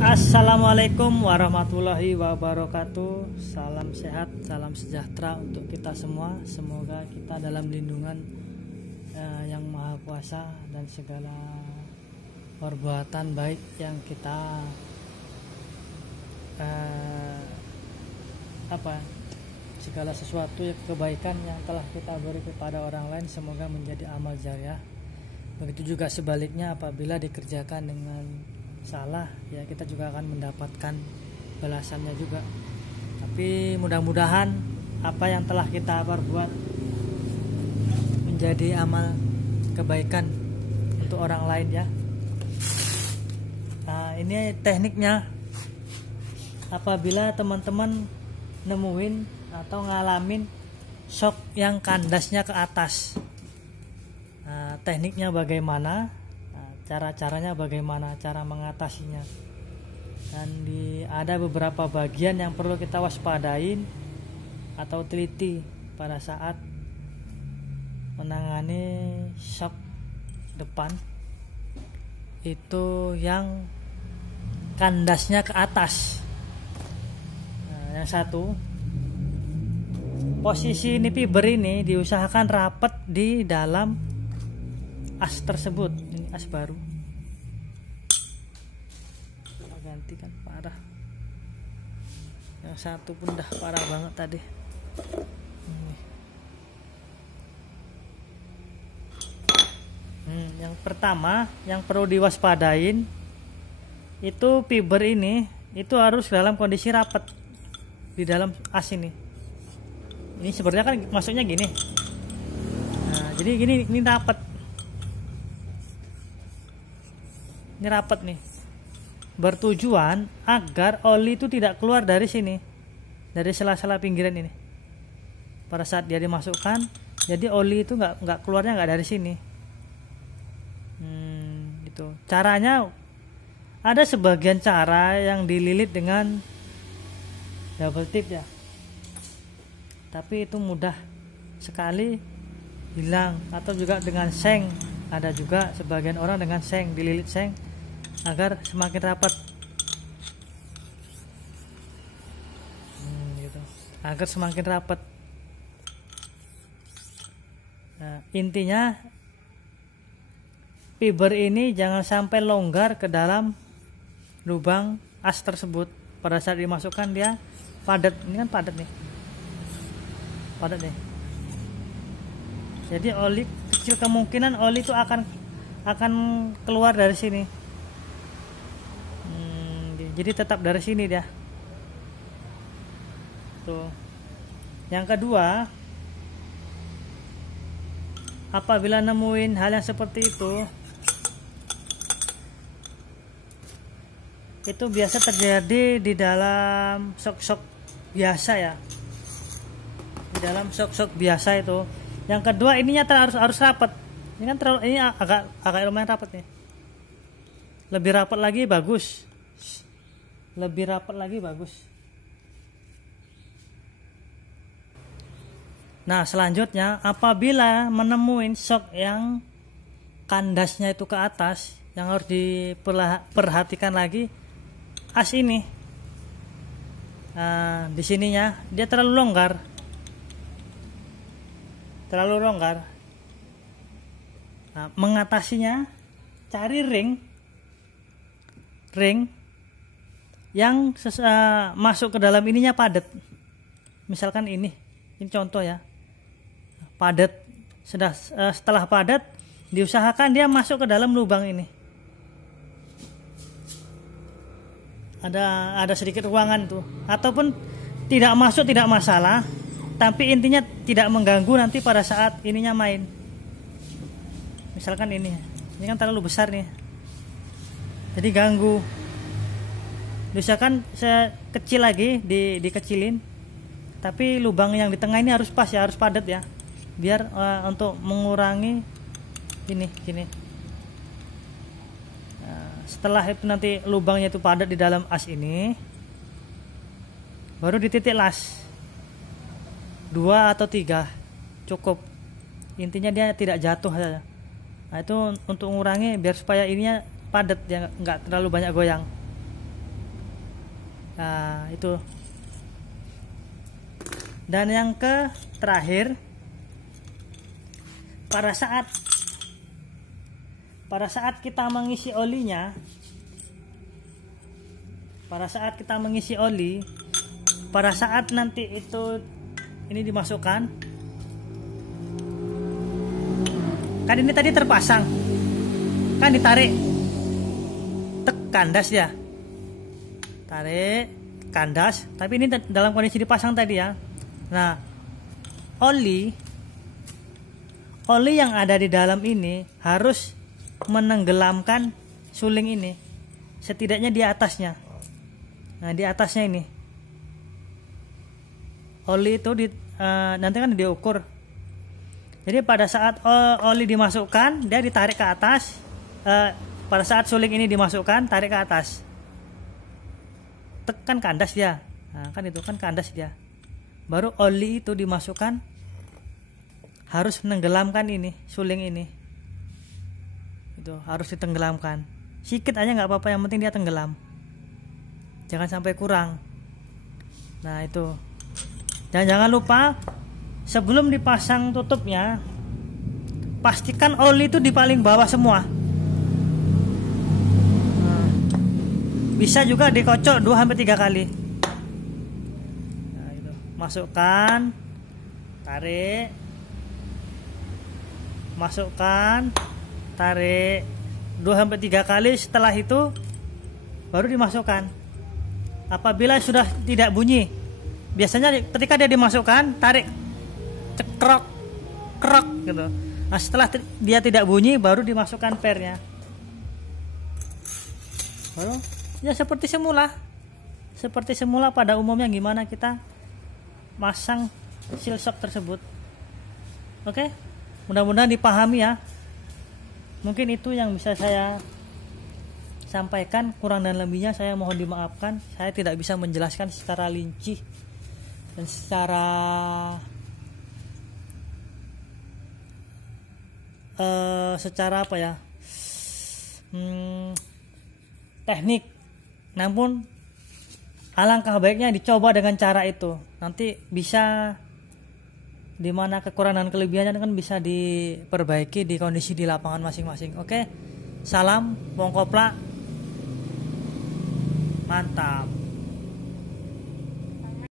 Assalamualaikum warahmatullahi wabarakatuh. Salam sehat, salam sejahtera untuk kita semua. Semoga kita dalam lindungan yang Maha Kuasa dan segala perbuatan baik yang kita segala sesuatu kebaikan yang telah kita beri kepada orang lain semoga menjadi amal jariah. Begitu juga sebaliknya, apabila dikerjakan dengan salah, ya kita juga akan mendapatkan balasannya juga. Tapi mudah-mudahan apa yang telah kita perbuat menjadi amal kebaikan untuk orang lain ya. Nah, ini tekniknya. Apabila teman-teman nemuin atau ngalamin shock yang kandasnya ke atas, tekniknya bagaimana, cara-caranya bagaimana, cara mengatasinya, dan ada beberapa bagian yang perlu kita waspadain atau teliti pada saat menangani shock depan itu yang kandasnya ke atas. Yang satu, posisi ini fiber ini diusahakan rapat di dalam as tersebut. Ini as baru, kita ganti kan parah. Yang satu pun dah parah banget tadi. Yang pertama yang perlu diwaspadain itu fiber ini itu harus dalam kondisi rapat di dalam as ini. Ini sebenarnya kan masuknya gini. Nah, jadi ini rapat. Ini rapat nih, bertujuan agar oli itu tidak keluar dari sini, dari sela-sela pinggiran ini. Pada saat dia dimasukkan, jadi oli itu nggak keluarnya nggak dari sini. Gitu. Caranya ada sebagian cara yang dililit dengan double tip ya, tapi itu mudah sekali hilang, atau juga dengan seng. Ada juga sebagian orang dengan seng, dililit seng agar semakin rapat, gitu. Agar semakin rapat. Nah, intinya fiber ini jangan sampai longgar ke dalam lubang as tersebut. Pada saat dimasukkan dia padat. Ini kan padat nih, padat nih. Jadi oli kecil, kemungkinan oli itu akan keluar dari sini. Jadi tetap dari sini dia. Tuh. Yang kedua, apabila nemuin hal yang seperti itu biasa terjadi di dalam shock biasa ya. Di dalam shock biasa itu. Yang kedua, ininya harus rapat. Ini kan ini agak lumayan rapat nih. Lebih rapat lagi bagus. Lebih rapat lagi bagus. Nah, selanjutnya apabila menemuin shock yang kandasnya itu ke atas, yang harus diperhatikan lagi as ini. Nah, di sininya dia terlalu longgar. Nah, mengatasinya cari ring yang masuk ke dalam ininya padat. Misalkan ini contoh ya, padat. Setelah padat, diusahakan dia masuk ke dalam lubang ini. Ada sedikit ruangan tuh, ataupun tidak masuk tidak masalah, tapi intinya tidak mengganggu nanti pada saat ininya main. Misalkan ini kan terlalu besar nih, jadi ganggu. Misalkan kecil lagi, dikecilin, tapi lubang yang di tengah ini harus pas ya, harus padat ya, biar untuk mengurangi ini gini. Nah, setelah itu nanti lubangnya itu padat di dalam as ini, baru dititik las 2 atau 3 cukup. Intinya dia tidak jatuh saja. Nah, itu untuk mengurangi biar supaya ininya padat, ya nggak terlalu banyak goyang. Nah, itu. Dan yang terakhir, pada saat kita mengisi olinya, pada saat nanti itu ini dimasukkan, kan ini tadi terpasang, kan ditarik, kandas ya, tarik, kandas, tapi ini dalam kondisi dipasang tadi ya. Nah, oli yang ada di dalam ini harus menenggelamkan suling ini, setidaknya di atasnya. Nah, di atasnya ini oli itu nanti kan diukur. Jadi pada saat oli dimasukkan, dia ditarik ke atas. Pada saat suling ini dimasukkan, tarik ke atas, tekan kandas dia. Nah, kan itu kan kandas dia. Baru oli itu dimasukkan, harus menenggelamkan ini suling ini. Itu harus ditenggelamkan. Sikit aja nggak apa-apa, yang penting dia tenggelam. Jangan sampai kurang. Nah, itu. Dan jangan lupa sebelum dipasang tutupnya, pastikan oli itu di paling bawah semua. Nah, bisa juga dikocok 2-3 kali. Nah, itu. Masukkan, tarik, masukkan, tarik 2-3 kali. Setelah itu baru dimasukkan. Apabila sudah tidak bunyi, biasanya ketika dia dimasukkan, tarik, cekrok, krok gitu. Nah, setelah dia tidak bunyi, baru dimasukkan pernya. Baru ya seperti semula pada umumnya gimana kita masang seal shock tersebut. Oke, mudah-mudahan dipahami ya. Mungkin itu yang bisa saya sampaikan, kurang dan lebihnya saya mohon dimaafkan. Saya tidak bisa menjelaskan secara rinci dan secara apa ya, teknik. Namun alangkah baiknya dicoba dengan cara itu. Nanti bisa dimana kekurangan dan kelebihannya kan bisa diperbaiki di kondisi di lapangan masing-masing. Oke, salam Bongkopla, mantap.